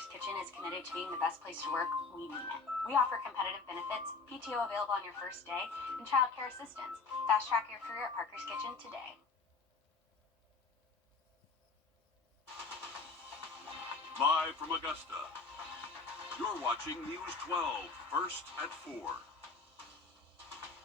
Parker's Kitchen is committed to being the best place to work, we mean it. We offer competitive benefits, PTO available on your first day, and childcare assistance. Fast track your career at Parker's Kitchen today. Live from Augusta, you're watching News 12, First at 4.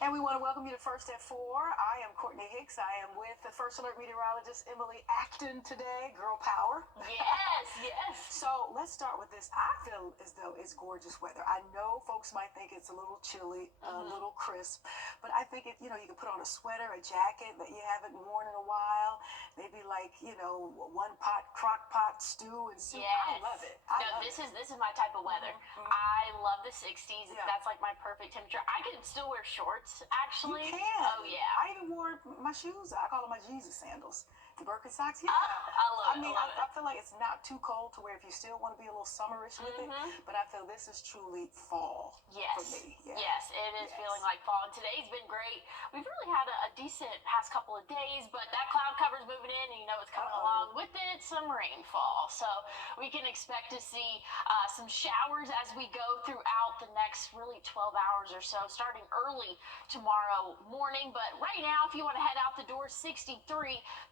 And we want to welcome you to First at 4. I am Courtney Hicks. I am with the First Alert meteorologist Emily Acton today. Girl power. Yes, yes. So let's start with this. I feel as though it's gorgeous weather. I know folks might think it's a little chilly, a little crisp, but I think you can put on a sweater, a jacket that you haven't worn in a while. Maybe like, one pot, crock pot stew and soup. Yes. I love it. This is my type of weather. I love the 60s. Yeah. That's like my perfect temperature. I can still wear shorts, actually. You can. Oh, yeah. I even wore my shoes. I call them my Jesus sandals. The Birkenstocks, yeah. I love it. I feel like it's not too cold to where if you still want to be a little summerish with it, but I feel this is truly fall for me. Yeah. Yes, it is feeling like fall. And today's been great. We've really had a decent past couple of days, but that cloud cover's moving in, and it's coming along with it some rainfall. So we can expect to see some showers as we go throughout the next really 12 hours or so, starting early tomorrow morning. But right now, if you want to head out the door, 63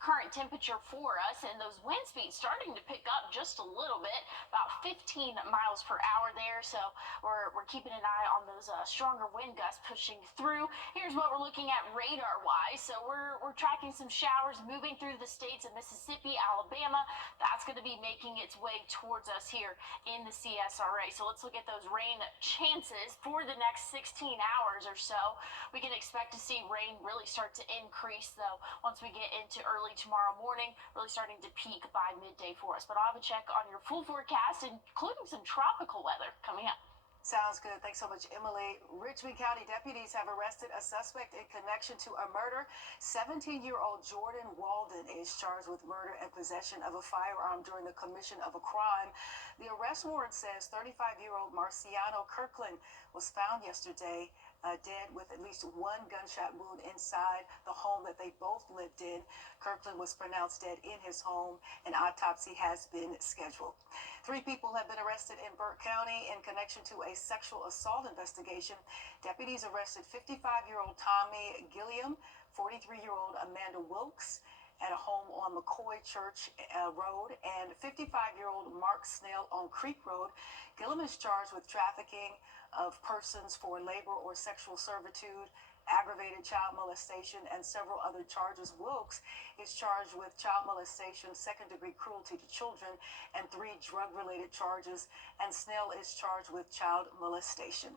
current temperature for us, and those wind speeds starting to pick up just a little bit, about 15 miles per hour there. So we're keeping an eye on those stronger wind gusts pushing through. Here's what we're looking at radar wise. So we're tracking some showers moving through the states of Mississippi, Alabama. That's going to be making its way towards us here in the CSRA. So let's look at those rain chances for the next 16 hours or so. We can expect to see rain really start to increase though once we get into early tomorrow morning, really starting to peak by midday for us. But I'll have a check on your full forecast, including some tropical weather coming up. Sounds good. Thanks so much, Emily. Richmond County deputies have arrested a suspect in connection to a murder. 17-year-old Jordan Walden is charged with murder and possession of a firearm during the commission of a crime. The arrest warrant says 35-year-old Marciano Kirkland was found yesterday dead with at least one gunshot wound inside the home that they both lived in. Kirkland was pronounced dead in his home. An autopsy has been scheduled. 3 people have been arrested in Burke County in connection to a sexual assault investigation. Deputies arrested 55-year-old Tommy Gilliam, 43-year-old Amanda Wilkes at a home on McCoy Church Road, and 55-year-old Mark Snell on Creek Road. Gilliam is charged with trafficking of persons for labor or sexual servitude, aggravated child molestation, and several other charges. Wilkes is charged with child molestation, second-degree cruelty to children, and 3 drug-related charges, and Snell is charged with child molestation.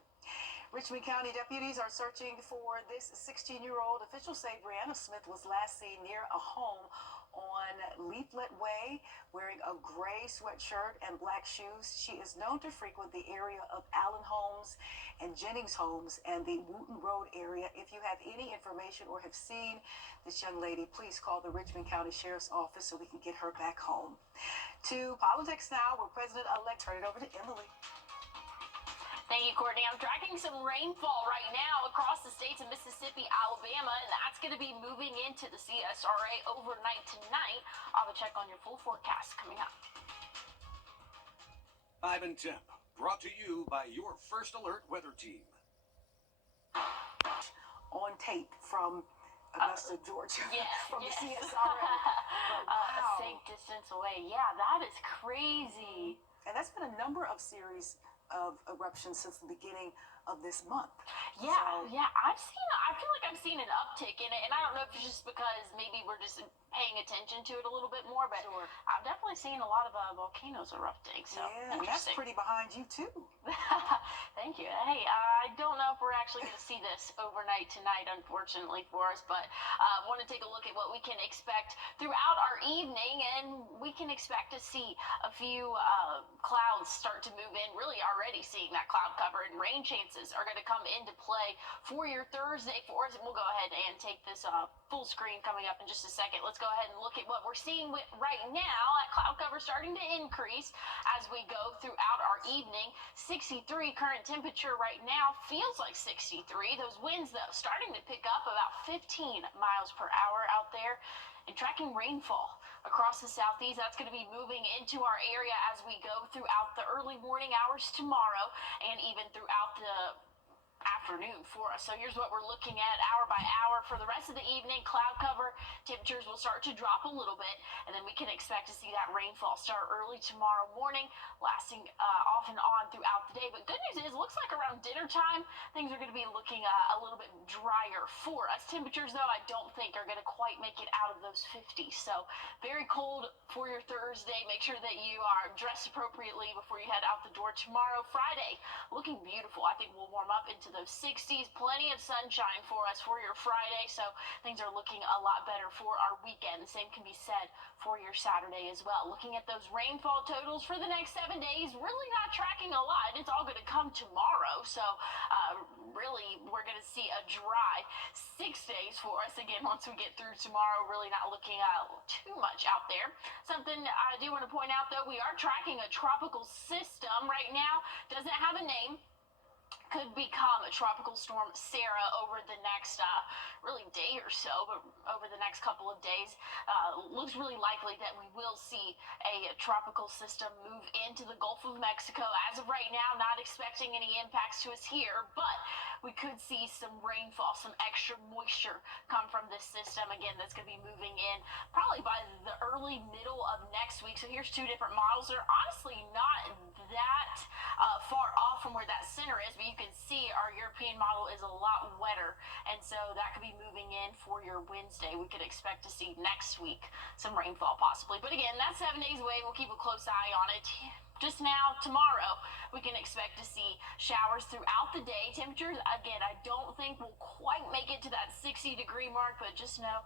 Richmond County deputies are searching for this 16-year-old. Officials say Brianna Smith was last seen near a home on Leaflet Way wearing a gray sweatshirt and black shoes. She is known to frequent the area of Allen Homes and Jennings Homes and the Wooten Road area. If you have any information or have seen this young lady, please call the Richmond County Sheriff's Office so we can get her back home. To politics now, where President-elect turn it over to Emily. Thank you, Courtney. I'm tracking some rainfall right now across the states of Mississippi, Alabama, and that's going to be moving into the CSRA overnight tonight. I'll have a check on your full forecast coming up. 5 and Temp, brought to you by your First Alert weather team. On tape from Augusta, Georgia. Yes, from yes. the CSRA. A safe distance away. Yeah, that is crazy. And that's been a number of series of eruptions since the beginning of this month. Yeah, I feel like I've seen an uptick in it, and I don't know if it's just because maybe we're just paying attention to it a little bit more, but Sure. I've definitely seen a lot of volcanoes erupting, so yeah, and that's pretty behind you too. Thank you. Hey, I don't know if we're actually going to see this overnight tonight, unfortunately for us, but I want to take a look at what we can expect throughout our evening, and we can expect to see a few clouds start to move in. Really already seeing that cloud cover, and rain chances are going to come into play for your Thursday for us. And we'll go ahead and take this full screen coming up in just a second. Let's go ahead and look at what we're seeing right now. That cloud cover starting to increase as we go throughout our evening. 63 current temperature right now, feels like 63. Those winds though starting to pick up about 15 miles per hour out there. And tracking rainfall across the southeast. That's going to be moving into our area as we go throughout the early morning hours tomorrow and even throughout the afternoon for us. So here's what we're looking at hour by hour. For the rest of the evening, cloud cover, temperatures will start to drop a little bit, and then we can expect to see that rainfall start early tomorrow morning, lasting off and on throughout the day. But good news is, it looks like around dinner time, things are going to be looking a little bit drier for us. Temperatures, though, I don't think are going to quite make it out of those 50s. So very cold for your Thursday. Make sure that you are dressed appropriately before you head out the door tomorrow. Friday, looking beautiful. I think we'll warm up into those 60s. Plenty of sunshine for us for your Friday, so things are looking a lot better for our weekend. The same can be said for your Saturday as well. Looking at those rainfall totals for the next 7 days, really not tracking a lot. It's all going to come tomorrow, so really we're going to see a dry 6 days for us again once we get through tomorrow. Really not looking too much out there. Something I do want to point out, though, we are tracking a tropical system right now. Doesn't have a name. Could become a tropical storm Sarah over the next really day or so, but over the next couple of days, looks really likely that we will see a tropical system move into the Gulf of Mexico. As of right now, not expecting any impacts to us here, but we could see some rainfall, some extra moisture come from this system. Again, that's going to be moving in probably by the early middle of next week. So here's two different models. They're honestly not that far off from where that center is, but you can see our European model is a lot wetter, and so that could be moving in for your Wednesday. We could expect to see next week some rainfall possibly, but again, that's 7 days away. We'll keep a close eye on it. Just now, tomorrow, we can expect to see showers throughout the day. Temperatures, again, I don't think we'll quite make it to that 60-degree mark, but just know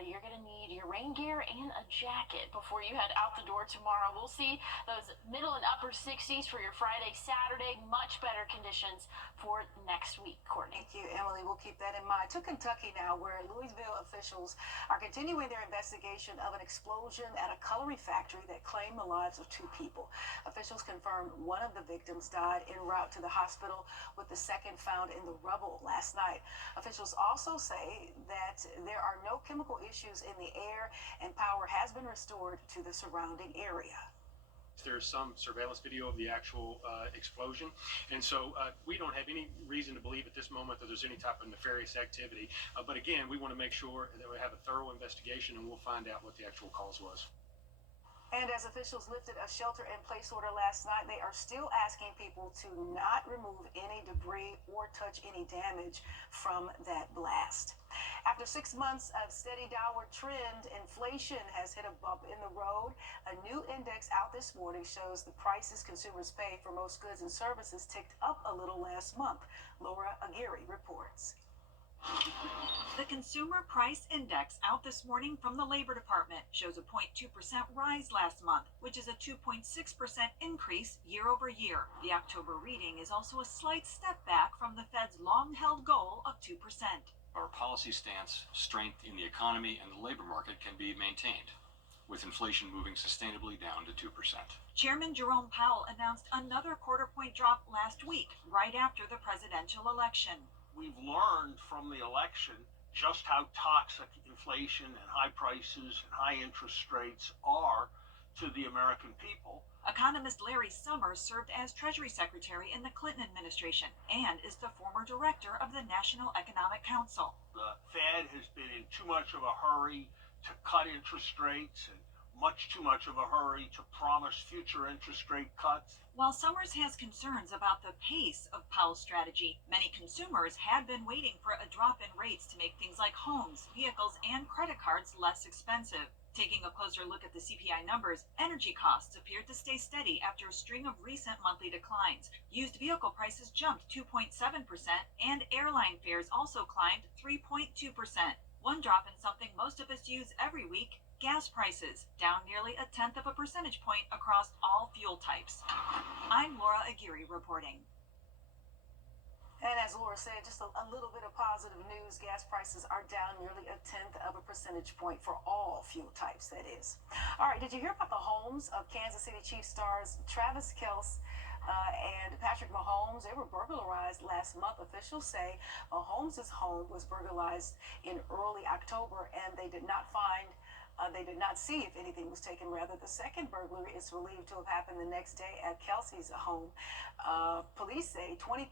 you're going to need your rain gear and a jacket before you head out the door tomorrow. We'll see those middle and upper 60s for your Friday, Saturday. Much better conditions for next week, Courtney. Thank you, Emily. We'll keep that in mind. To Kentucky now, where Louisville officials are continuing their investigation of an explosion at a coloring factory that claimed the lives of 2 people. Officials confirmed one of the victims died en route to the hospital, with the second found in the rubble last night. Officials also say that there are no chemical issues in the air and power has been restored to the surrounding area. There's some surveillance video of the actual explosion, and so we don't have any reason to believe at this moment that there's any type of nefarious activity. But again, we want to make sure that we have a thorough investigation, and we'll find out what the actual cause was. And as officials lifted a shelter-in-place order last night, they are still asking people to not remove any debris or touch any damage from that blast. After 6 months of steady downward trend, inflation has hit a bump in the road. A new index out this morning shows the prices consumers pay for most goods and services ticked up a little last month. Laura Aguirre reports. The Consumer Price Index out this morning from the Labor Department shows a 0.2% rise last month, which is a 2.6% increase year over year. The October reading is also a slight step back from the Fed's long-held goal of 2%. Our policy stance, strength in the economy and the labor market can be maintained, with inflation moving sustainably down to 2%. Chairman Jerome Powell announced another quarter-point drop last week, right after the presidential election. We've learned from the election just how toxic inflation and high prices and high interest rates are to the American people. Economist Larry Summers served as Treasury Secretary in the Clinton administration and is the former director of the National Economic Council. The Fed has been in too much of a hurry to cut interest rates and much too much of a hurry to promise future interest rate cuts. While Summers has concerns about the pace of Powell's strategy, many consumers had been waiting for a drop in rates to make things like homes, vehicles, and credit cards less expensive. Taking a closer look at the CPI numbers, energy costs appeared to stay steady after a string of recent monthly declines. Used vehicle prices jumped 2.7%, and airline fares also climbed 3.2%. One drop in something most of us use every week: gas prices, down nearly 0.1 percentage point across all fuel types. I'm Laura Aguirre reporting. And as Laura said, just a little bit of positive news. Gas prices are down nearly 0.1 percentage point for all fuel types, that is. All right, did you hear about the homes of Kansas City Chiefs stars Travis Kelce and Patrick Mahomes? They were burglarized last month. Officials say Mahomes' home was burglarized in early October, and they did not find They did not see if anything was taken. Rather, the second burglary is believed to have happened the next day at Kelsey's home. Police say $20,000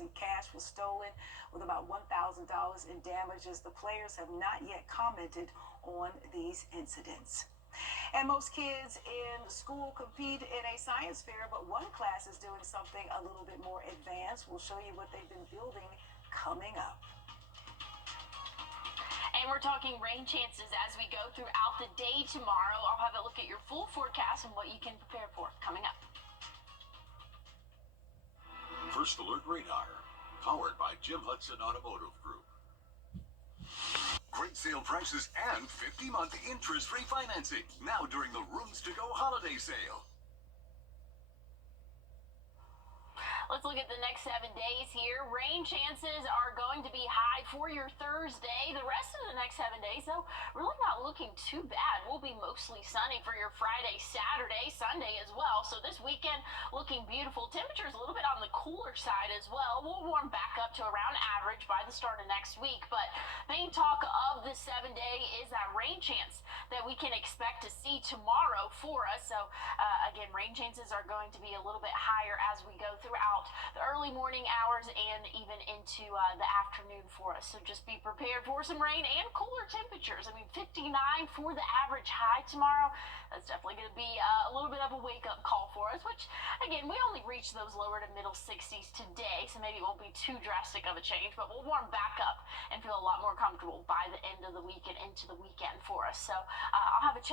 in cash was stolen, with about $1,000 in damages. The players have not yet commented on these incidents. And most kids in school compete in a science fair, but one class is doing something a little bit more advanced. We'll show you what they've been building coming up. And we're talking rain chances as we go throughout the day tomorrow. I'll have a look at your full forecast and what you can prepare for coming up. First Alert Radar, powered by Jim Hudson Automotive Group. Great sale prices and 50-month interest-free financing now during the Rooms to Go holiday sale. Let's look at the next 7 days here. Rain chances are going to be high for your Thursday. The rest of the next 7 days, though, really not looking too bad. We'll be mostly sunny for your Friday, Saturday, Sunday as well. So this weekend looking beautiful. Temperatures a little bit on the cooler side as well. We'll warm back up to around average by the start of next week. But main talk of this 7 day is that rain chance that we can expect to see tomorrow for us. So again, rain chances are going to be a little bit higher as we go throughout the early morning hours and even into the afternoon for us. So just be prepared for some rain and cooler temperatures. I mean, 59 for the average high tomorrow. That's definitely going to be a little bit of a wake-up call for us, which, again, we only reached those lower to middle 60s today, so maybe it won't be too drastic of a change, but we'll warm back up and feel a lot more comfortable by the end of the week and into the weekend for us. So I'll have a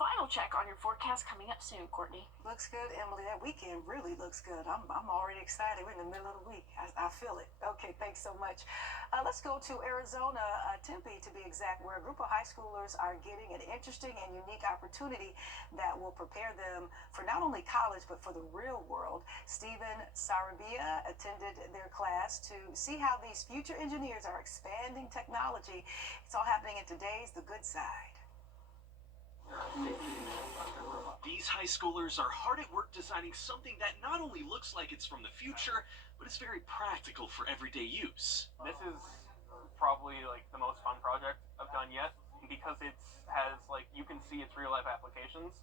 final check on your forecast coming up soon, Courtney. Looks good, Emily. That weekend really looks good. I'm already excited. We're in the middle of the week. I feel it. Okay, thanks so much. Let's go to Arizona, Tempe to be exact, where a group of high schoolers are getting an interesting and unique opportunity that will prepare them for not only college, but for the real world. Steven Sarabia attended their class to see how these future engineers are expanding technology. It's all happening in today's The Good Side. These high schoolers are hard at work designing something that not only looks like it's from the future, but is very practical for everyday use. This is probably like the most fun project I've done yet, because has like, you can see its real life applications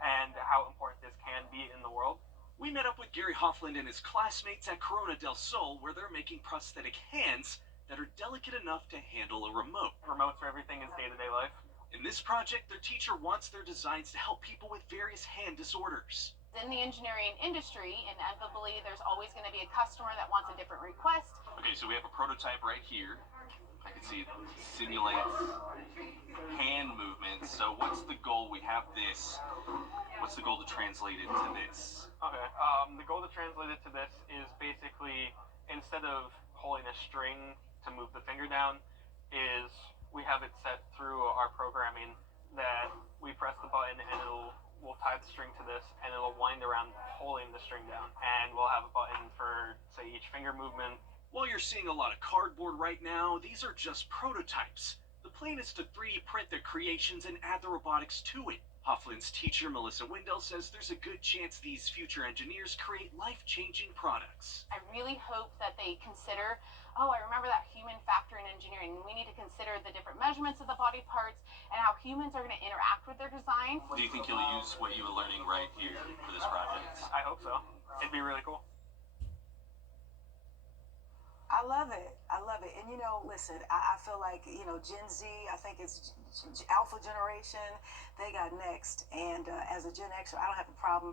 and how important this can be in the world. We met up with Gary Hoffland and his classmates at Corona del Sol, where they're making prosthetic hands that are delicate enough to handle a remote. Remotes for everything is day-to-day life. In this project, their teacher wants their designs to help people with various hand disorders. In the engineering industry, inevitably, there's always going to be a customer that wants a different request. Okay, so we have a prototype right here. I can see it simulates hand movements. So what's the goal? We have this. What's the goal to translate into this? Okay, the goal to translate it to this is basically, instead of holding a string to move the finger down, is we have it set through our programming that we press the button and we'll tie the string to this and it'll wind around holding the string down, and we'll have a button for, say, each finger movement. While you're seeing a lot of cardboard right now, these are just prototypes. The plan is to 3D print their creations and add the robotics to it. Hoffland's teacher, Melissa Wendell, says there's a good chance these future engineers create life-changing products. I really hope that they consider, I remember that human factor in engineering. We need to consider the different measurements of the body parts and how humans are going to interact with their design. Do you think you'll use what you were learning right here for this project? I hope so. It'd be really cool. I love it. I love it. And, listen, I feel like, Gen Z, I think it's Alpha generation, they got next. And as a Gen Xer, I don't have a problem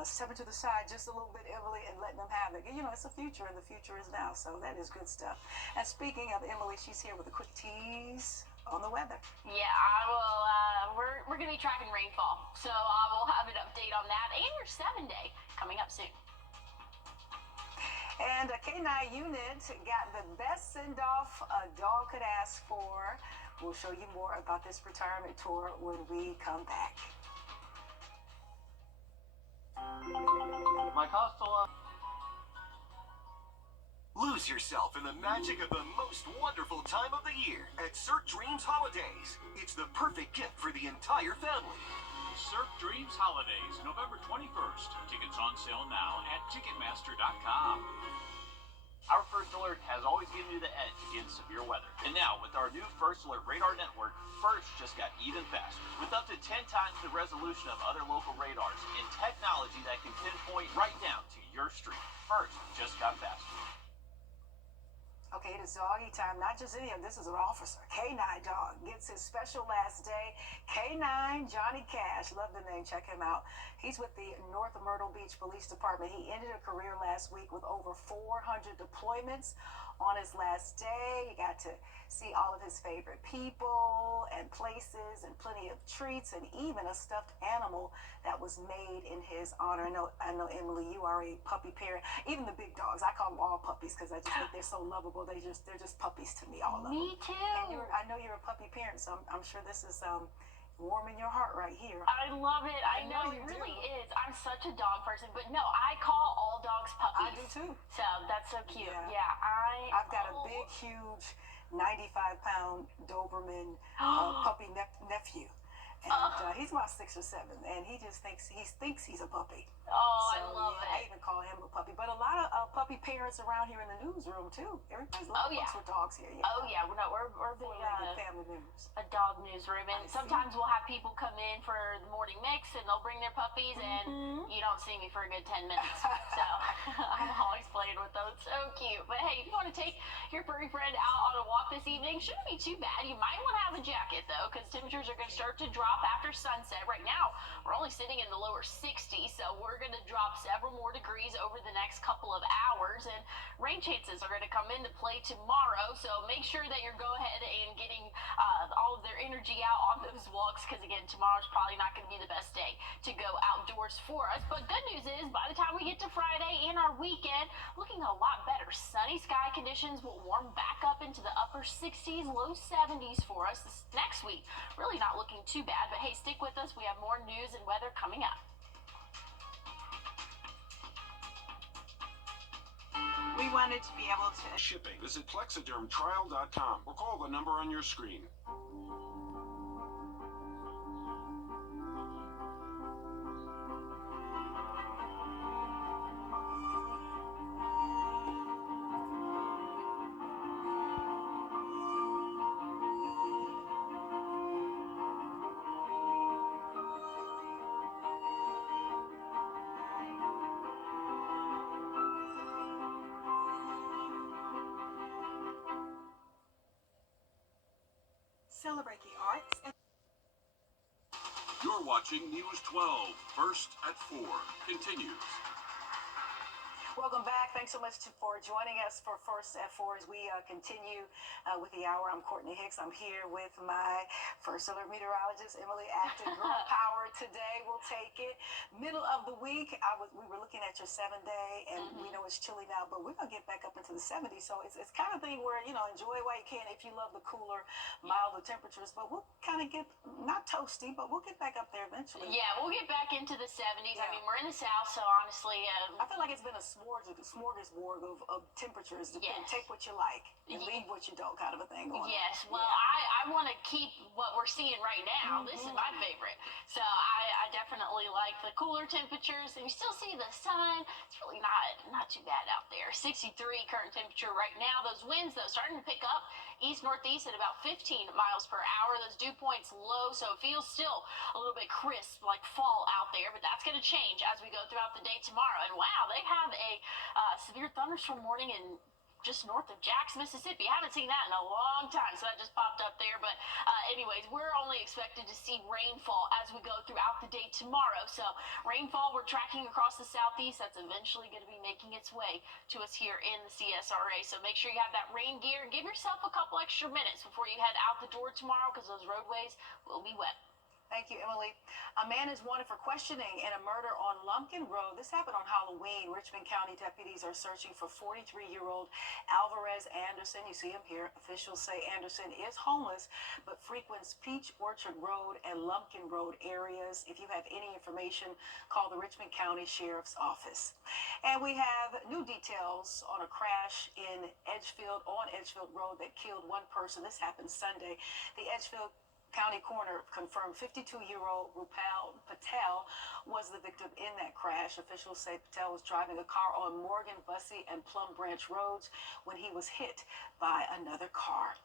stepping to the side just a little bit, Emily, and letting them have it. It's a future, and the future is now. So that is good stuff. And speaking of Emily, she's here with a quick tease on the weather. Yeah, I will. We're going to be tracking rainfall. So I will have an update on that and your 7-day coming up soon. And a K9 unit got the best send-off a dog could ask for. We'll show you more about this retirement tour when we come back. My Costola. Lose yourself in the magic of the most wonderful time of the year at Cirque Dreams Holidays. It's the perfect gift for the entire family. Cirque Dreams Holidays, November 21st. Tickets on sale now at Ticketmaster.com. Our First Alert has always given you the edge against severe weather. And now, with our new First Alert radar network, First just got even faster. With up to 10 times the resolution of other local radars and technology that can pinpoint right down to your street, First just got faster. Okay, it is doggy time. Not just any of this is an officer. K9 Dog gets his special last day. K9 Johnny Cash. Love the name. Check him out. He's with the North Myrtle Beach Police Department. He ended a career last week with over 400 deployments. On his last day, he got to see all of his favorite people and places and plenty of treats and even a stuffed animal that was made in his honor. I know, Emily, you are a puppy parent. Even the big dogs, I call them all puppies because I just think they're so lovable. They're just puppies to me, all of them. Me too. And I know you're a puppy parent, so I'm sure this is warming your heart right here. I love it. I know it you really do. is. I'm such a dog person, but no, I call all dogs puppies. I do too. So that's so cute. Yeah. Yeah, I've got a big, huge 95-pound Doberman puppy nephew. And he's about 6 or 7, and he just thinks he's a puppy. Oh, So, I love I it. even call him a puppy. But a lot of puppy parents around here in the newsroom too. Everybody's loving yeah. us with dogs here. Yeah. Oh yeah, no, we're big Four-legged family members. a dog newsroom, and I see. sometimes we'll have people come in for the morning mix, and they'll bring their puppies, and you don't see me for a good 10 minutes. So I'm always playing with them. So cute. But hey, if you want to take your furry friend out on a walk this evening, shouldn't be too bad. You might want to have a jacket though, because temperatures are going to start to drop after sunset. Right now, we're only sitting in the lower 60s, so we're going to drop several more degrees over the next couple of hours, and rain chances are going to come into play tomorrow. So make sure that you're go ahead and getting all of their energy out on those walks, because again, tomorrow's probably not going to be the best day to go outdoors for us. But good news is, by the time we get to Friday and our weekend, looking a lot better. Sunny sky conditions will warm back up into the upper 60s, low 70s for us this next week. Really not looking too bad, but hey, stick with us. We have more news and weather coming up. We wanted to be able to Shipping. Visit plexidermtrial.com or call the number on your screen. celebrate the arts and You're watching News 12, First at 4. Continues. Welcome back. Thanks so much for joining us for First at 4 as we continue with the hour. I'm Courtney Hicks. I'm here with my First Alert meteorologist, Emily Acton. Girl power today. We'll take it. Middle of the week, we were looking at your 7-day, and we know it's chilly now, but we're going to get back up into the 70s. So it's kind of thing where, enjoy while you can if you love the cooler, milder temperatures. But we'll kind of get, not toasty, but we'll get back up there eventually. Yeah, we'll get back into the 70s. Yeah. I mean, we're in the South, so honestly, I feel like it's been a smorgasbord of temperatures. Yes. Take what you like and leave what you don't, kind of a thing going on. yes. Well, I want to keep what we're seeing right now. This is my favorite. So I definitely like the cooler temperatures, and you still see the sun. It's really not too bad out there. 63 current temperature right now. Those winds, though, starting to pick up east-northeast at about 15 miles per hour. Those dew points low, so it feels still a little bit crisp, like fall out there, but that's going to change as we go throughout the day tomorrow. And wow, they have a severe thunderstorm warning in just north of Jackson, Mississippi. I haven't seen that in a long time, so that just popped up there. But anyways, we're only expected to see rainfall as we go throughout the day tomorrow. So rainfall, we're tracking across the southeast. That's eventually going to be making its way to us here in the CSRA. So make sure you have that rain gear and give yourself a couple extra minutes before you head out the door tomorrow, because those roadways will be wet. Thank you, Emily. A man is wanted for questioning in a murder on Lumpkin Road. This happened on Halloween. Richmond County deputies are searching for 43-year-old Alvarez Anderson. You see him here. Officials say Anderson is homeless, but frequents Peach Orchard Road and Lumpkin Road areas. If you have any information, call the Richmond County Sheriff's Office. And we have new details on a crash on Edgefield Road that killed one person. This happened Sunday. The Edgefield County coroner confirmed 52-year-old Rupal Patel was the victim in that crash. Officials say Patel was driving a car on Morgan, Bussey, and Plum Branch roads when he was hit by another car.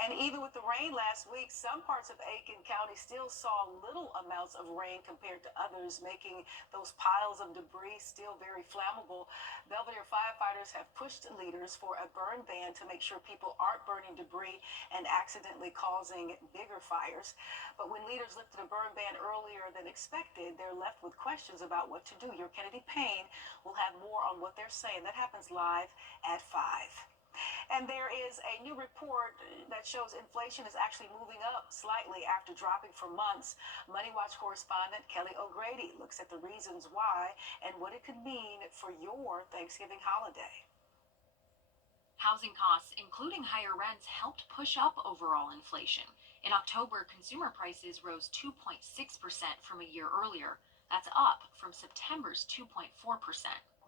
And even with the rain last week, some parts of Aiken County still saw little amounts of rain compared to others, making those piles of debris still very flammable. Belvedere firefighters have pushed leaders for a burn ban to make sure people aren't burning debris and accidentally causing bigger fires. But when leaders lifted a burn ban earlier than expected, they're left with questions about what to do. Your Kennedy Payne will have more on what they're saying. That happens live at 5. And there is a new report that shows inflation is actually moving up slightly after dropping for months. Money Watch correspondent Kelly O'Grady looks at the reasons why and what it could mean for your Thanksgiving holiday. Housing costs, including higher rents, helped push up overall inflation. In October, consumer prices rose 2.6% from a year earlier. That's up from September's 2.4%.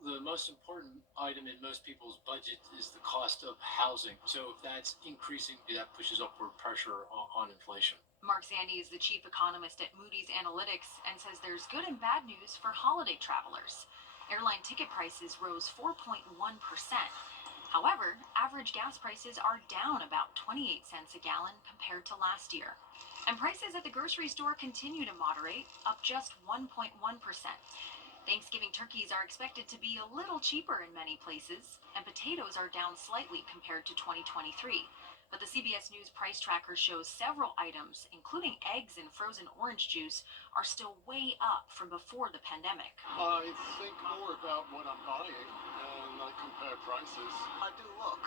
The most important item in most people's budget is the cost of housing. So if that's increasing, that pushes upward pressure on inflation. Mark Zandi is the chief economist at Moody's Analytics and says there's good and bad news for holiday travelers. Airline ticket prices rose 4.1%. However, average gas prices are down about 28 cents a gallon compared to last year. And prices at the grocery store continue to moderate, up just 1.1%. Thanksgiving turkeys are expected to be a little cheaper in many places, and potatoes are down slightly compared to 2023. But the CBS News price tracker shows several items, including eggs and frozen orange juice, are still way up from before the pandemic. I think more about what I'm buying, and I compare prices. I do look,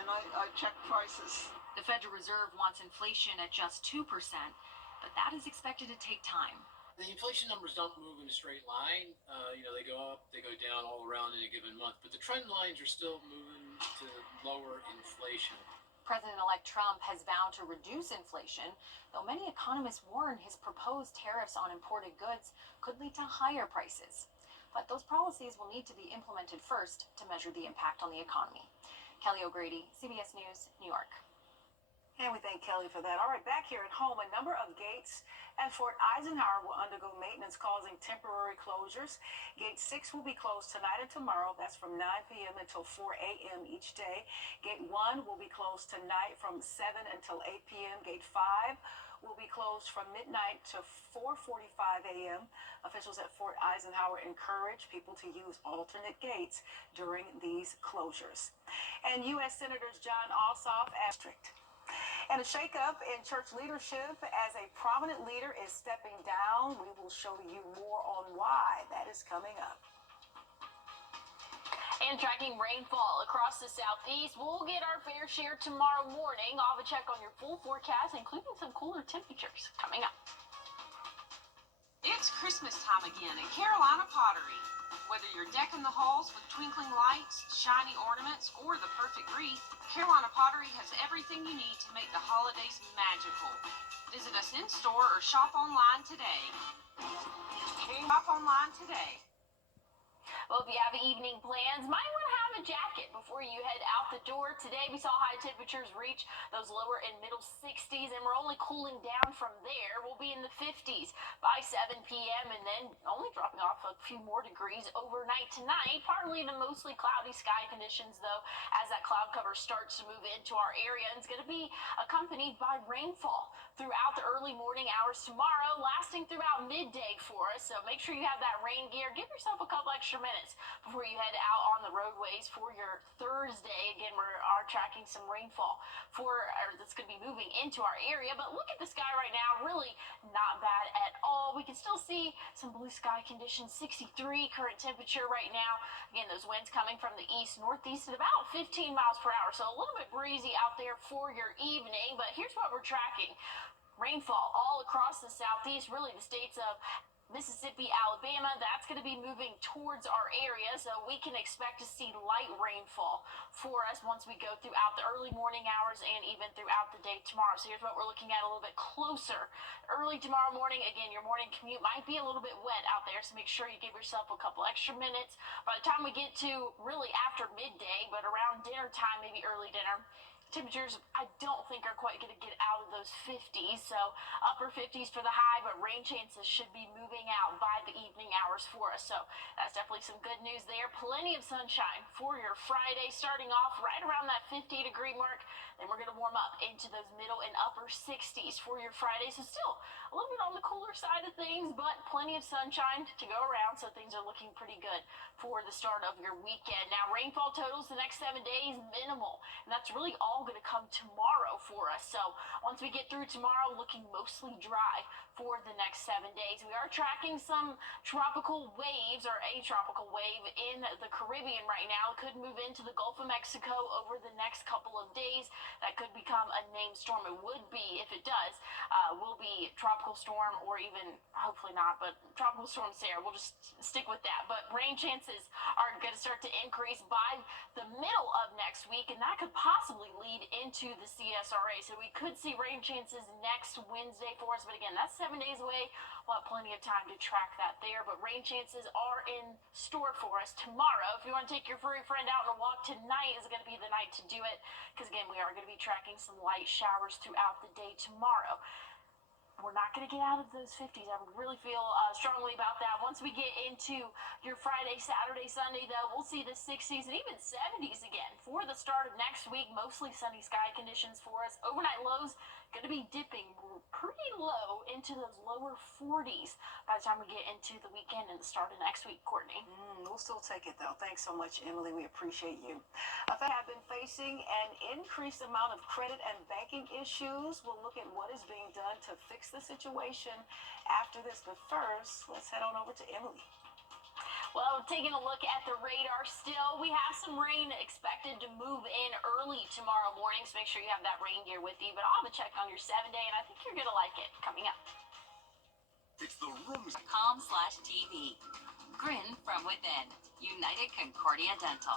and I check prices. The Federal Reserve wants inflation at just 2%, but that is expected to take time. The inflation numbers don't move in a straight line. They go up, they go down all around in a given month, but the trend lines are still moving to lower inflation. President-elect Trump has vowed to reduce inflation, though many economists warn his proposed tariffs on imported goods could lead to higher prices. But those policies will need to be implemented first to measure the impact on the economy. Kelly O'Grady, CBS News, New York. And we thank Kelly for that. All right, back here at home, a number of gates at Fort Eisenhower will undergo maintenance, causing temporary closures. Gate 6 will be closed tonight and tomorrow. That's from 9 p.m. until 4 a.m. each day. Gate 1 will be closed tonight from 7 until 8 p.m. Gate 5 will be closed from midnight to 4:45 a.m. Officials at Fort Eisenhower encourage people to use alternate gates during these closures. And U.S. Senators John Ossoff strict. And a shakeup in church leadership as a prominent leader is stepping down. We will show you more on why that is coming up. And tracking rainfall across the southeast, we'll get our fair share tomorrow morning. I'll have a check on your full forecast, including some cooler temperatures coming up. It's Christmas time again at Carolina Pottery. Whether you're decking the halls with twinkling lights, shiny ornaments, or the perfect wreath, Carolina Pottery has everything you need to make the holidays magical. Visit us in-store or shop online today. Shop online today. Well, if you have evening plans, might want to have a jacket before you head out the door. Today, we saw high temperatures reach those lower and middle 60s, and we're only cooling down from there. We'll be in the 50s by 7 p.m., and then only dropping off a few more degrees overnight tonight. Partly to mostly cloudy sky conditions, though, as that cloud cover starts to move into our area. And it's going to be accompanied by rainfall throughout the early morning hours tomorrow, lasting throughout midday for us. So make sure you have that rain gear. Give yourself a couple extra minutes before you head out on the roadways for your Thursday. Again, we are tracking some rainfall that's going to be moving into our area. But look at the sky right now, really not bad at all. We can still see some blue sky conditions, 63 current temperature right now. Again, those winds coming from the east, northeast at about 15 miles per hour. So a little bit breezy out there for your evening. But here's what we're tracking. Rainfall all across the southeast, really the states of Mississippi, Alabama, that's going to be moving towards our area, so we can expect to see light rainfall for us once we go throughout the early morning hours and even throughout the day tomorrow. So here's what we're looking at a little bit closer. Early tomorrow morning, again, your morning commute might be a little bit wet out there, so make sure you give yourself a couple extra minutes. By the time we get to really after midday, but around dinner time, maybe early dinner, temperatures I don't think are quite going to get out of those 50s, so upper 50s for the high, but rain chances should be moving out by the evening hours for us. So that's definitely some good news there. Plenty of sunshine for your Friday, starting off right around that 50-degree mark. Then we're going to warm up into those middle and upper 60s for your Friday. So still a little bit on the cooler side of things, but plenty of sunshine to go around, so things are looking pretty good for the start of your weekend. Now, rainfall totals the next 7 days, minimal, and that's really all going to come tomorrow for us. So once we get through tomorrow, looking mostly dry for the next 7 days. We are tracking some tropical waves, or a tropical wave in the Caribbean right now. It could move into the Gulf of Mexico over the next couple of days. That could become a named storm. It would be, if it does, will be tropical storm, or even, hopefully not, but tropical storm Sarah. We'll just stick with that. But rain chances are going to start to increase by the middle of next week, and that could possibly lead into the CSRA. So we could see rain chances next Wednesday for us, but again, that's 7 days away. We'll have plenty of time to track that there, but rain chances are in store for us tomorrow. If you want to take your furry friend out on a walk, tonight is going to be the night to do it, because again, we are going to be tracking some light showers throughout the day tomorrow. We're not going to get out of those 50s. I really feel strongly about that. Once we get into your Friday, Saturday, Sunday, though, we'll see the 60s and even 70s again for the start of next week. Mostly sunny sky conditions for us. Overnight lows going to be dipping pretty low into those lower 40s by the time we get into the weekend and the start of next week, Courtney. We'll still take it, though. Thanks so much, Emily. We appreciate you. I've been facing an increased amount of credit and banking issues. We'll look at what is being done to fix the situation after this. But first, let's head on over to Emily. Well, taking a look at the radar still, we have some rain expected to move in early tomorrow morning, so make sure you have that rain gear with you. But I'll have a check on your 7-day, and I think you're going to like it coming up. It's the rooms. .com/TV. Grin from within. United Concordia Dental.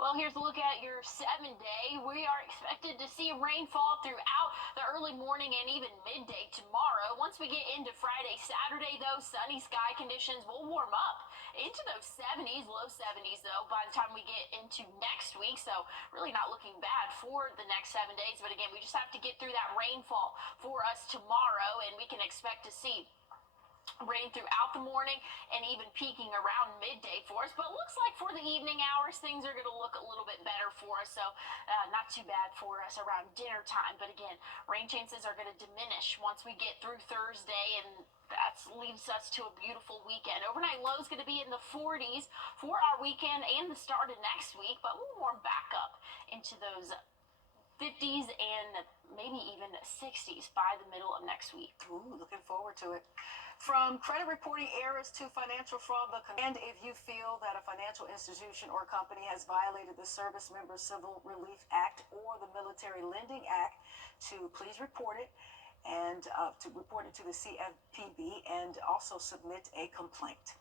Well, here's a look at your 7-day. We are expected to see rainfall throughout the early morning and even midday tomorrow. Once we get into Friday, Saturday, though, sunny sky conditions will warm up into those 70s, low 70s, though, by the time we get into next week. So really not looking bad for the next 7 days. But again, we just have to get through that rainfall for us tomorrow, and we can expect to see rain throughout the morning and even peaking around midday for us. But it looks like for the evening hours, things are going to look a little bit better for us. So not too bad for us around dinner time. But again, rain chances are going to diminish once we get through Thursday, and that leaves us to a beautiful weekend. Overnight low is going to be in the 40s for our weekend and the start of next week, but we'll warm back up into those 50s and maybe even 60s by the middle of next week. Ooh, looking forward to it. From credit reporting errors to financial fraud, and if you feel that a financial institution or company has violated the Service Member Civil Relief Act or the Military Lending Act, to please report it and to report it to the CFPB and also submit a complaint.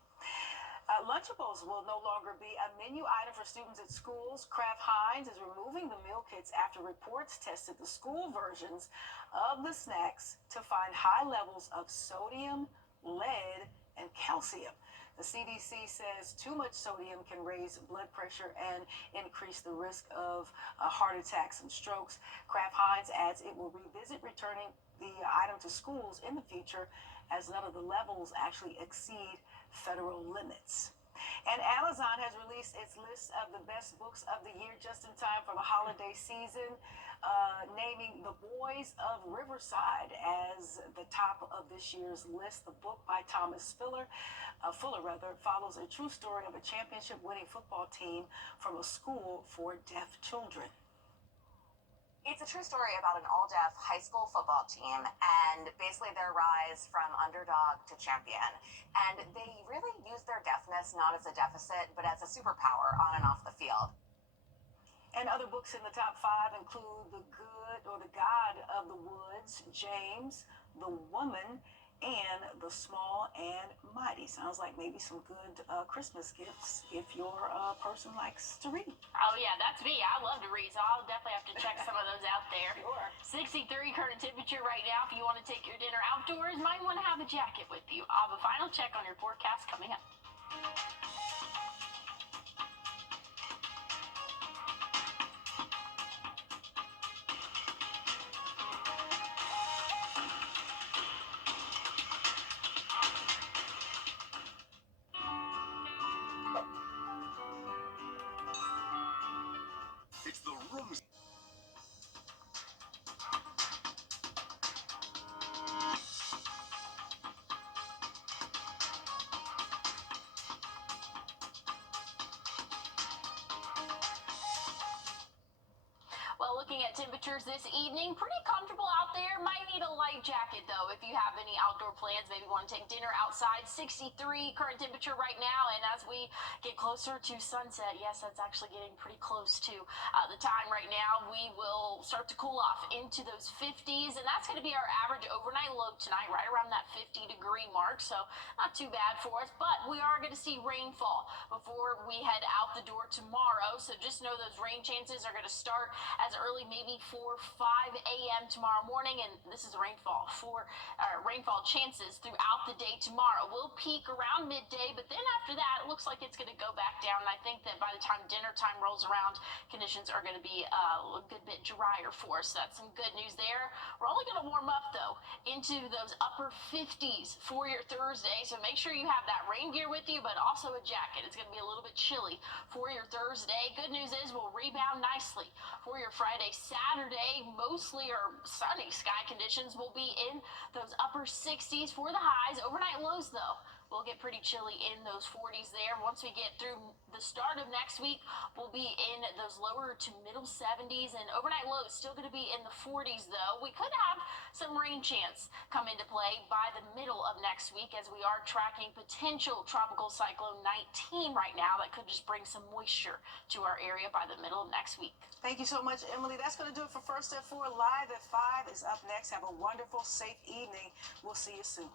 Lunchables will no longer be a menu item for students at schools. Kraft Heinz is removing the meal kits after reports tested the school versions of the snacks to find high levels of sodium, lead, and calcium. The CDC says too much sodium can raise blood pressure and increase the risk of heart attacks and strokes. Kraft Heinz adds it will revisit returning the item to schools in the future, as none of the levels actually exceed federal limits. And Amazon has released its list of the best books of the year just in time for the holiday season, naming The Boys of Riverside as the top of this year's list. The book by Thomas Fuller follows a true story of a championship-winning football team from a school for deaf children. It's a true story about an all-deaf high school football team and basically their rise from underdog to champion. And they really use their deafness not as a deficit, but as a superpower on and off the field. And other books in the top 5 include The Good or The God of the Woods, James, The Woman, and The Small and Mighty. Sounds like maybe some good Christmas gifts if your person likes to read. Oh, yeah, that's me. I love to read, so I'll definitely have to check some of those out there. Sure. 63 current temperature right now. If you want to take your dinner outdoors, might want to have a jacket with you. I'll have a final check on your forecast coming up. Looking at temperatures this evening, pretty comfortable out there. Might need a light jacket though if you have any outdoor plans. Maybe want to take dinner outside. 63 current temperature right now, and as we get closer to sunset, yes, that's actually getting pretty close to the time right now. We will start to cool off into those 50s, and that's going to be our average overnight low tonight, right around that 50-degree mark. So not too bad for us, but we are going to see rainfall before we head out the door tomorrow. So just know those rain chances are going to start as early maybe 4 or 5 a.m. tomorrow morning, and this is rainfall chances throughout the day tomorrow. We'll peak around midday, but then after that, it looks like it's going to go back down. And I think that by the time dinner time rolls around, conditions are going to be a good bit drier for us. So that's some good news there. We're only going to warm up though into those upper 50s for your Thursday. So make sure you have that rain gear with you, but also a jacket. It's going to be a little bit chilly for your Thursday. Good news is we'll rebound nicely for your Friday. Saturday, mostly or sunny sky conditions will be in those upper 60s for the highs. Overnight lows though will get pretty chilly in those 40s there. Once we get through the start of next week, we'll be in those lower to middle 70s, and overnight lows still going to be in the 40s though. We could have some rain chance come into play by the middle of next week, as we are tracking potential tropical cyclone 19 right now that could just bring some moisture to our area by the middle of next week. Thank you so much, Emily. That's going to do it for First at 4. Live at 5 is up next. Have a wonderful, safe evening. We'll see you soon.